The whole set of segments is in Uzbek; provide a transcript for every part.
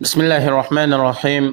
بسم الله الرحمن الرحيم.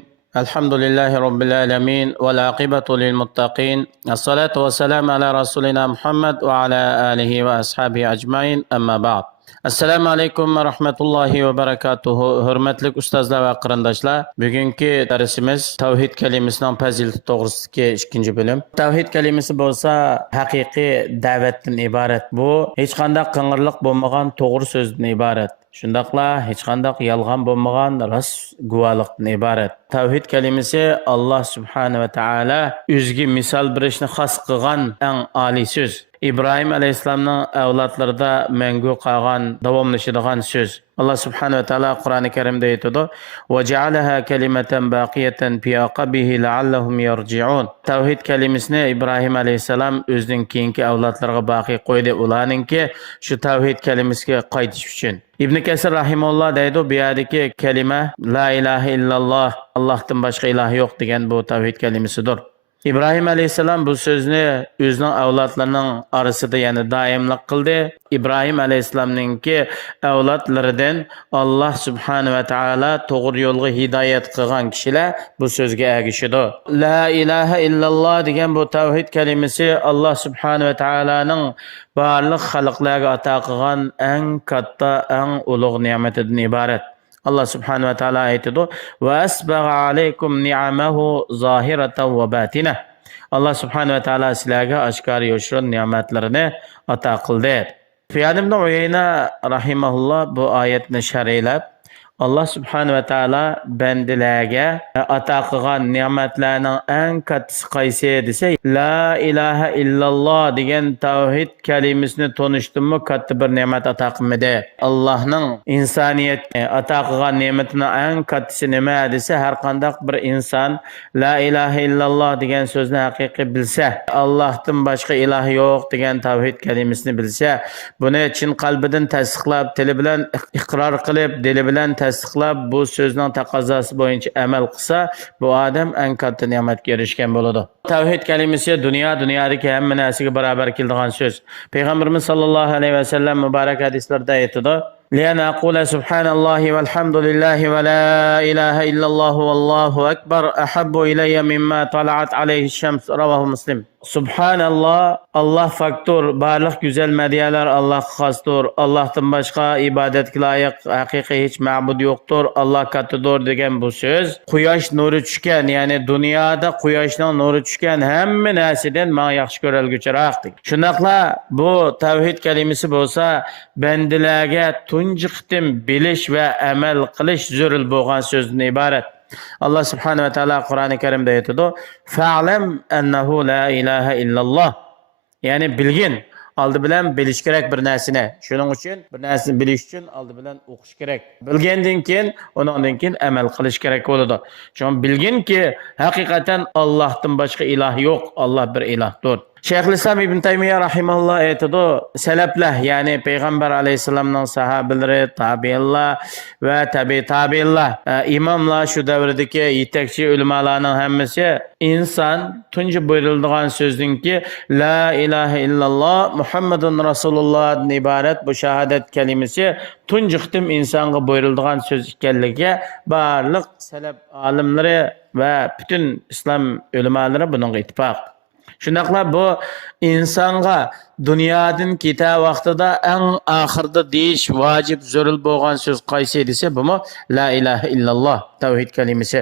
الحمد لله رب العالمين والعاقبة للمتقين. الصلاة والسلام على رسولنا محمد وعلى آله وأصحابه أجمعين. أما بعد. Assalamu alaykum va rahmatullohi va barakatuhu. Hurmatli ustozlar va qarindoshlar, bugungi darsimiz tavhid kalimasining fazilati to'g'risidagi ikkinchi bo'lim. Tavhid kalimasi bo'lsa, haqiqiy da'vatdan iborat. Bu hech qanday qing'irliq bo'lmagan to'g'ri so'zdan iborat. Shundaqla hech qanday yolg'on bo'lmagan rost guvohlikdan iborat. Tavhid kalimasi Alloh subhanahu va taolo o'ziga misol berishni xos qilgan eng oliy so'z. İbrahim Aleyhisselam'ın evlatlarında mengu qalğan, davamlaşıdığan söz. Allah Subhanahu ve Teala Kur'an-ı Kerim'de aytdı. وَجَعَلَهَا كَلِمَةً بَاقِيَةً فِي عَقِبِهِ لَعَلَّهُمْ يَرْجِعُونَ. Tavhid kelimesini İbrahim Aleyhisselam özünün keyinki evlatlarına baqi qo'ydi. Ularninki şu tavhid kelimesiga qaytish uchun. İbn Kesir rahimulloh deydi, bu yerdagi kelime la ilahe illalloh, Allohdan boshqa iloh yo'q degan bu tavhid kelimesidir. İbrahim Aleyhisselam bu sözünü özünün avlatlarının arasında yani daimlik kıldı. İbrahim Aleyhisselam'ınki avlatlarından Allah Subhanahu ve Teala doğru yolga hidayet kılgan kişiler bu sözge erişidi. La ilahe illallah degan bu tavhid kelimesi Allah Subhanahu ve Teala'nın barliq xalqlarga ata qilgan eng katta, eng ulug' ne'matidan iborat. Allah Subhanahu ve Teala aytadi: "Ve asbagha aleykum ni'amahu zahiratan ve batina." Allah Subhanahu ve Teala sizlarga oshkor yo'shirin ne'matlarini ato qildi. Sufyan ibn Uyayna rahimahulloh bu oyatni sharhlab, Allah Subhanahu ve Teala bendilerge ato qilgan ne'matlarning eng kattasi qaysi desa, la ilahe illalloh degan tavhid kalimasini tonishtimmi katta bir ne'mat ato qilmadi. Allohning insoniyatga ato qilgan ne'matini eng kattasi nima desa, har qanday bir inson la ilahe illalloh degan so'zni haqiqiy bilsa, Allohdan boshqa iloh yo'q degan tavhid kalimasini bilsa, buni chin qalbidan tasdiqlab, tili bilan iqror qilib, dili bilan tasdiqlab bu so'zning taqozosi bo'yicha amal qilsa, bu odam eng katta ne'matga erishgan bo'ladi. Tavhid kalimasi dunyodagi hamma narsaga barobar keladigan so'z. Payg'ambarimiz sollallohu alayhi vasallam muborak hadislarda aytadi: "Lian aqula subhanallahi walhamdulillahi wa la ilaha illalloh wallahu akbar ahabbu ilayya mimma tala'at alayhi ash-shams." Rawahu Muslim. Subhanallah, Allah faktur, barliq güzel mediyalar Allah'a xosdir. Allah'tan başqa ibadatga loyiq haqiqiy hech ma'bud yo'qdir. Allah kattadir degan bu so'z quyosh nuri tushgan, ya'ni dunyoda quyoshning nuri tushgan hamma narsadan men yaxshi ko'ralguchiroq. Shundaqla bu tavhid kalimasi bo'lsa, bandalarga tunji qitim bilish va amal qilish zarur bo'lgan so'zdan iborat. Allah Subhanahu ve Teala Kur'an-ı Kerim'de aytadi: "Fa'lam ennehu la ilahe illallah." Yani bilgin, aldı bilen bilish kerak bir narsani. Shuning uchun bir narsani bilish uchun aldı bilen o'qish kerak. Bilgandan keyin undan keyin amal qilish kerak bo'ladi. Chunki bilginki haqiqatan Allohdan boshqa iloh yo'q, Alloh bir ilohdir. Şeyhülislam İbn Taymiye rahimahullah aytadi, salaflar yani Peygamber aleyhisselamның sahabeleri, tabiinlar ve tabiinlar, imamlar şu devredeki yetakchi ulamalarning hammasi inson tunji buyurilgan so'zning ki la ilahe illalloh Muhammedun Rasulullohdan iborat bu shahodat kalimasi tunji qitim insonga buyurilgan so'z ekanligiga barliq salaf olimlari va butun islom ulamalari buningga ittifoq. Shundaqla bu insonga dunyodan keta vaqtida eng oxirda deyish vojib zarur bo'lgan so'z qaysi desa, bu la ilaha illalloh tavhid kalimasi.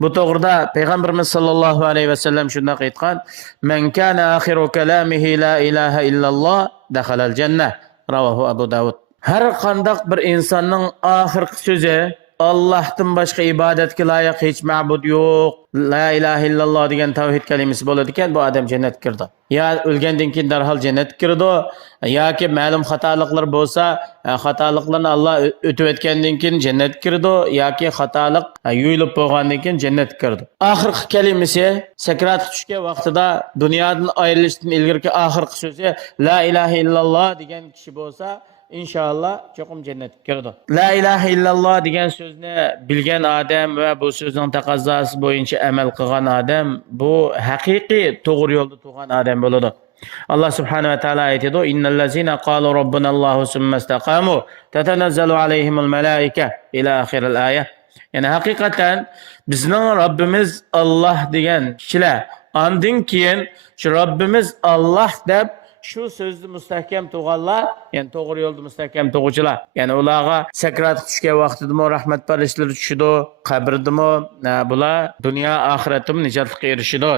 Bu to'g'rida Payg'ambarimiz sollallohu alayhi vasallam shunday aytgan: "Men kana axiru kalamihi la ilaha illalloh dakhalal jannah." Rawahu Abu Dawud. Har qanday bir insonning oxirgi so'zi Allah'tan başka ibadetki layık hiç ma'bud yo'q, la ilahe illalloh degan tavhid kalimasi bo'ladi ekan, bu odam jannatga kirdi. Ya o'lgandan keyin darhol jannatga kirdi, yoki ma'lum xatoliklar bo'lsa, xatoliklarni Alloh o'tib o'tgandan keyin jannatga kirdi, yoki xatolik yuyilib bo'lgandan keyin jannatga kirdi. Oxirgi kalimasi sakratga tushgan vaqtida dunyodan ayrilishdan ilgari oxirgi so'zi la ilahe illalloh degan kishi bo'lsa, İnşallah çokum cennetga kirdi. La ilahe illalloh degan so'zni bilgan odam va bu so'zning taqozosi bo'yicha amal qilgan odam bu haqiqiy to'g'ri yo'lda turgan odam bo'ladi. Allah Subhanahu ve Teala aytadi: "İnnellezina qalu robbunallohu summa istaqamu tatanazzalu alayhimul malaika" ila oxiril oyat. Yani hakikaten bizning Rabbimiz Allah degan kishilar andin keyin shu Rabbimiz Allah deb shu so'zni mustahkam tug'anlar, ya'ni to'g'ri yo'lda mustahkam tug'uvchilar. Ya'ni ularga sakrat tushgan vaqtidami rahmat farishlari tushidi, qabrdimi, bular dunyo oxiratda nijotga erishidi.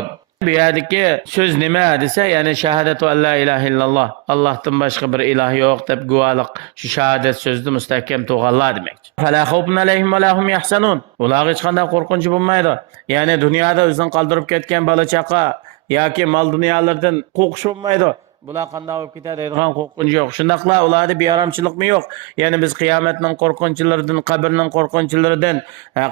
Bu yerdagi so'z nima desa, ya'ni shahadatu alla ilaha illalloh, Allohdan boshqa bir iloh yo'q deb guvohlik, shu shahodat so'zni mustahkam tug'anlar demakchi. Fala xawfun alayhim va lahum yahsanun. Ularga hech qanday qo'rqinch bo'lmaydi. Ya'ni dunyoda o'zini qoldirib ketgan bola chaqa yoki mol dunyolardan qo'rqish bo'lmaydi. Bular qanday bo'lib ketadi deydigan qo'rqinch yo'q. Shundaqla ularda bearamchilikmi yo'q. Ya'ni biz qiyomatning qo'rqinchlaridan, qabrning qo'rqinchlaridan,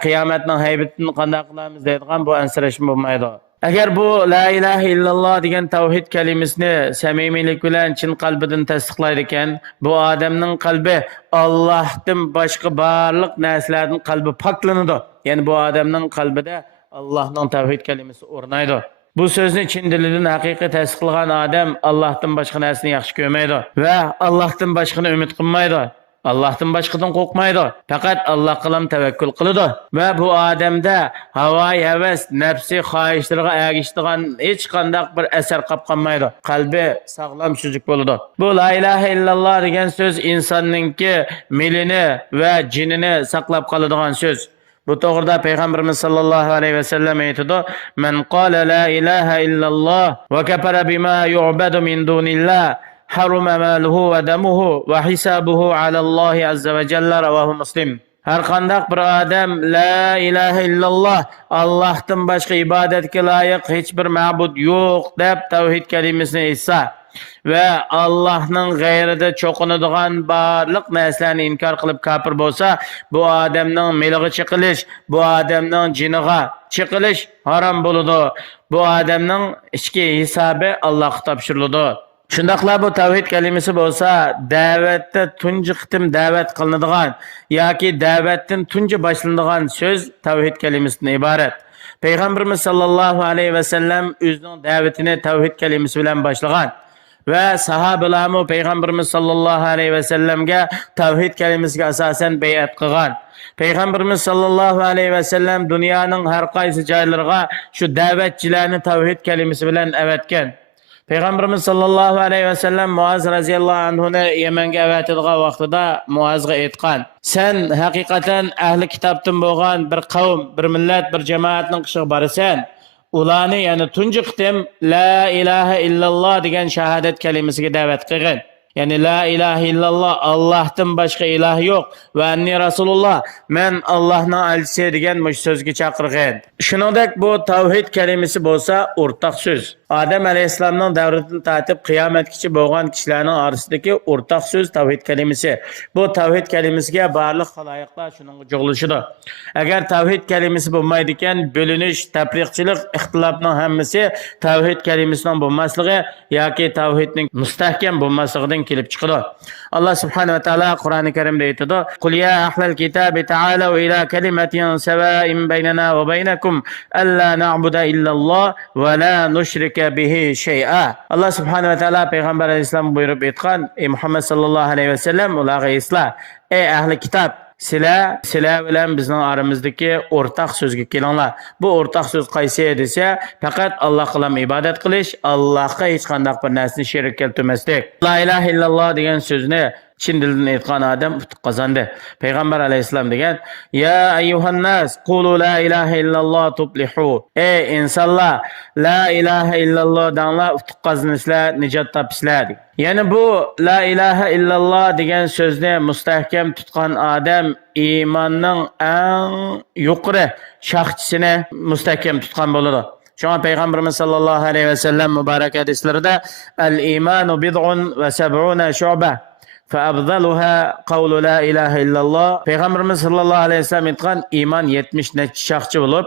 qiyomatning haybatidan qanday qilamiz deydigan bu ansirash bo'lmaydi. Agar bu la ilaha illalloh degan tavhid kalimasini samimiylik bilan chin qalbidan tasdiqlaydi ekan, bu odamning qalbi Allohdan boshqa barliq narsalardan qalbi poklanadi. Ya'ni bu odamning qalbida Allohning tavhid kalimasi o'rnaydi. Bu so'zni chin dilidan haqiqiy tasdiqlagan odam Allohdan boshqa narsani yaxshi ko'rmaydi va Allohdan boshqani umid qilmaydi. Allohdan boshqadan qo'rqmaydi. Faqat Allohga tavakkul qiladi va bu odamda havoy havas, nafsi xohishlarga ergishadigan hech qanday bir asar qolmaydi. Qalbi sog'lom suzuk bo'ladi. Bu la ilaha illalloh degan so'z insonninki milini va jinini saqlab qoladigan so'z. Bu to'g'rida payg'ambarimiz sollallohu alayhi vasallam aytadi: "Man qala la ilaha illalloh va kafara bima yu'badu min dunillah haruma maluhu va damuhu va hisabuhu ala Alloh azza va jalla." Ravohu Muslim. Har qanday bir odam la ilaha illalloh, Allohdan boshqa ibodatga loyiq hech bir ma'bud yo'q deb tavhid kalimasini aytsa ve Allah'ın gayrida çoqunadigan barliq narsalarni inkor qilib kafir bo'lsa, bu odamning miligi chiqilish, bu odamning jiniga chiqilish harom bo'ladi. Bu odamning ichki hisobi Allohga topshiriladi. Shundaqla bu tavhid kalimasi bo'lsa, da'vatda tunji qitim da'vat qilinadigan yoki da'vatdan tunji boshlanadigan so'z tavhid kalimasidan iborat. Payg'ambarimiz sollallohu alayhi vasallam o'zining da'vatini tavhid kalimasi bilan boshlagan. Ve sahabelarımı Peygamberimiz sallallahu aleyhi ve sellem'ge tavhid kelimesiga asasen beyat qilgan. Peygamberimiz sallallahu aleyhi ve sellem dünyanın her qaysi joylariga şu da'vatchilarni tavhid kelimesi bilan avatgan. Peygamberimiz sallallahu aleyhi ve sellem Muaz raziyallahu anhuni Yemenga avatadigan vaqtida Muazga aytgan: "Sen hakikaten ahli kitobdan bo'lgan bir qavm, bir millat, bir jamoatning qishiga borasan. Ularni yani tunji qitim la ilaha illalloh degan shahodat kalimasiga da'vat qilgan. Yani la ilaha illalloh, Allohdan boshqa iloh yo'q va anni rasululloh, men Allohning elchisi degan mush so'zga chaqirgan." Shuningdek bu tavhid kalimasi bo'lsa o'rtaq so'z. Adem Aleyhisselam'ın davridan tatip qiyomatgacha bo'lgan kishilarning orasidagi o'rtaq so'z tavhid kalimasi. Bu tavhid kalimasiga barliq xaloyiqlar shuningga jo'g'lashidi. Agar tavhid kalimasi bo'lmaydi ekan, bo'linish, tafriqchilik, ixtilofning hammasi tavhid kalimasining bo'lmasligi yoki tavhidning mustahkam bo'lmasligidan kelib chiqadi. Allah subhanahu va taolo Qur'oni Karimda aytadi: "Qul ya ahlal kitabi ta'alu ila kalimatin sawa'in baynana va baynakum alla na'budu illalloh va la nushrik bihi shay'a." Allah subhanahu va taolo payg'ambar alayhisalom buyurib aytgan: "Ey Muhammad sallallohu alayhi va sallam, ularga aytlar: ey ahli kitob, sizlar bilan bizning oramizdagi o'rtaq so'zga kelinglar. Bu o'rtaq so'z qaysi desa, faqat Allohga ibodat qilish, Allohga hech qanday bir narsani sherik keltirmaslik. La ilaha illalloh degan so'zni chin dildan aytgan odam utuq qozondi. Payg'ambar alayhisalom degan: "Ya ayyuhan nas, qulu la ilaha illalloh tuflihu." Ey insonlar, la ilaha illalloh danglar, utuq qozonasizlar, nijot topasizlar. Yani bu la ilaha illalloh degan so'zni mustahkam tutgan odam iymonning eng yuqori shaxchisini mustahkam tutgan bo'ladi. Şuna Peygamberimiz sallallahu aleyhi ve sellem mübarek hadislerinde "El-imanu bid'un ve seb'una şu'beh. فَأَفْضَلُهَا قَوْلُ لَا إِلَٰهَ إِلَّا اللّٰهِ." Peygamberimiz sallallahu aleyhi ve sellem aytgan iman 70 neçe şahçı bulup,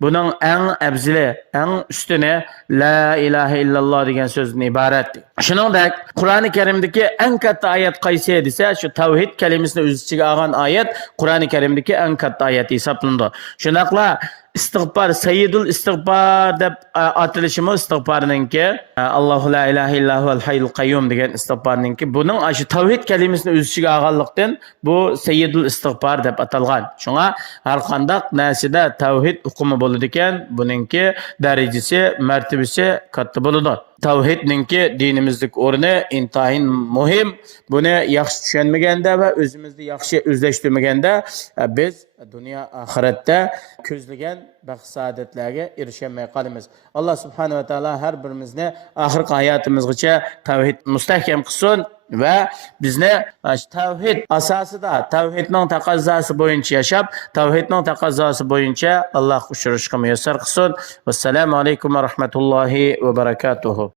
bunun en ebzili, en üstüne la ilaha illalloh degan so'zdan iborat. Shuningdek, Qur'oni Karimdagi eng katta oyat qaysi desa, shu tavhid kalimasini o'z ichiga olgan oyat Qur'oni Karimdagi eng katta oyat hisoblanadi. Shunaqla istig'for, sayyidul istig'for deb atilishimi istig'forninki, Allohu la ilaha illahu al hayyul qayyum degan istig'forninki, buning shu tavhid kalimasini o'z ichiga olganlikdan bu sayyidul istig'for deb atalgan. Shunga har qanday narsada tavhid hukmi bo'ladi ekan, buningki darajasi, martabasi katta bo'ladi. Tavhidninki dinimizdagi o'rni intayin muhim. Buni yaxshi tushunmaganda va o'zimizni yaxshi o'zlashtirmaganda biz dunyo oxiratda ko'zlagan baxt saodatlarga erisholmay qolamiz. Alloh subhanahu va taolo har birimizni oxirgi hayotimizgacha tavhid mustahkam qilsin va bizni tavhid asosida, tavhidning taqozosi bo'yicha yashab, tavhidning taqozosi bo'yicha Alloh uchrashishga muyassar qilsin. Vassalomu alaykum va rahmatullohi va barakatuh.